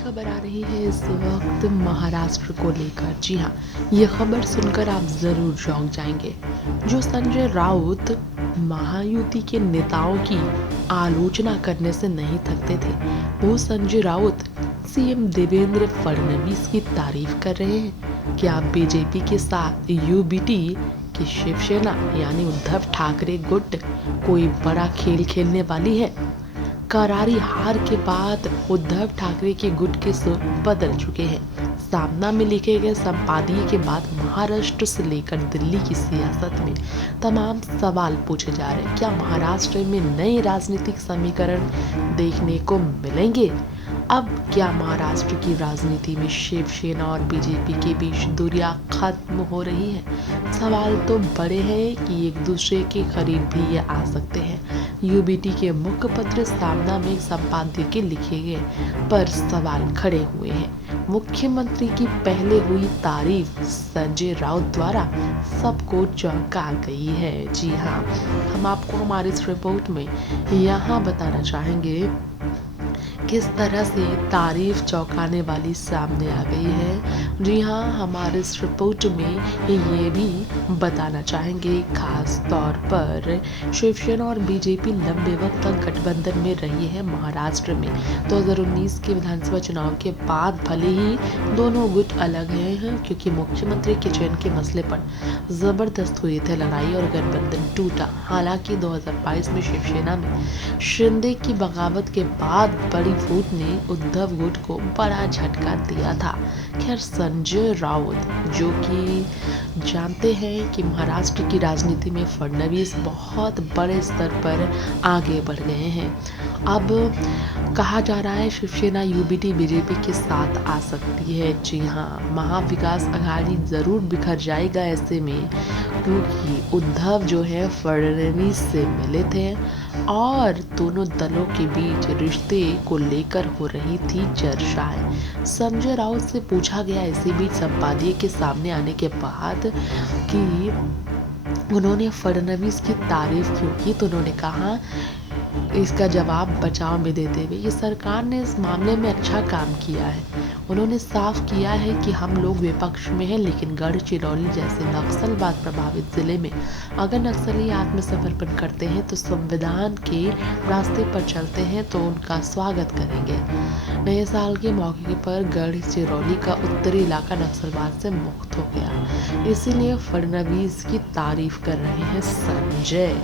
खबर आ रही है इस वक्त महाराष्ट्र को लेकर। जी हाँ, ये खबर सुनकर आप जरूर चौंक जाएंगे। जो संजय राउत महायुति के नेताओं की आलोचना करने से नहीं थकते थे, वो संजय राउत सीएम देवेंद्र फडणवीस की तारीफ कर रहे हैं। क्या बीजेपी के साथ यूबीटी की शिवसेना यानी उद्धव ठाकरे गुट कोई बड़ा खेल खेलने वाली है? करारी हार के बाद उद्धव ठाकरे के गुट के सुर बदल चुके हैं। सामना में लिखे गए संपादकीय के बाद महाराष्ट्र से लेकर दिल्ली की सियासत में तमाम सवाल पूछे जा रहे हैं। क्या महाराष्ट्र में नए राजनीतिक समीकरण देखने को मिलेंगे? अब क्या महाराष्ट्र की राजनीति में शिवसेना और बीजेपी के बीच दूरियां खत्म हो रही है? सवाल तो बड़े हैं कि एक दूसरे के करीब भी ये आ सकते हैं। यूबीटी के मुखपत्र सामना में संपादकीय लिखे गए पर सवाल खड़े हुए हैं। मुख्यमंत्री की पहले हुई तारीफ संजय राउत द्वारा सबको चौंका गई है। जी हाँ, हम आपको हमारी इस रिपोर्ट में यहाँ बताना चाहेंगे किस तरह से तारीफ चौंकाने वाली सामने आ गई है। जी हाँ, हमारे इस रिपोर्ट में ये भी बताना चाहेंगे खास तौर पर शिवसेना और बीजेपी लंबे वक्त तक गठबंधन में रही है महाराष्ट्र में। 2019 के विधानसभा चुनाव के बाद भले ही दोनों गुट अलग हैं, क्योंकि मुख्यमंत्री के चयन के मसले पर जबरदस्त हुई थे लड़ाई और गठबंधन टूटा। हालांकि 2022 में शिवसेना में शिंदे की बगावत के बाद बड़ी फूट ने उद्धव गुट को बड़ा झटका दिया था। खैर, संजय राउत जो कि जानते हैं कि महाराष्ट्र की राजनीति में फडणवीस बहुत बड़े स्तर पर आगे बढ़ गए हैं। अब कहा जा रहा है शिवसेना यूबीटी बीजेपी के साथ आ सकती है। जी हाँ, महाविकास अघाड़ी जरूर बिखर जाएगा ऐसे में, क्योंकि उद्धव जो है फडणवीस से मिले थे और दोनों दलों के बीच रिश्ते को लेकर हो रही थी चर्चाएं। संजय राउत से पूछा गया इसी बीच संपादकीय के सामने आने के बाद कि उन्होंने फडणवीस की तारीफ क्यों की, तो उन्होंने कहा, इसका जवाब बचाव में देते हुए, ये सरकार ने इस मामले में अच्छा काम किया है। उन्होंने साफ किया है कि हम लोग विपक्ष में हैं, लेकिन गढ़चिरौली जैसे नक्सलवाद प्रभावित जिले में अगर नक्सली आत्मसमर्पण करते हैं तो संविधान के रास्ते पर चलते हैं तो उनका स्वागत करेंगे। नए साल के मौके पर गढ़चिरौली का उत्तरी इलाका नक्सलवाद से मुक्त हो गया, इसीलिए फडणवीस की तारीफ कर रहे हैं संजय।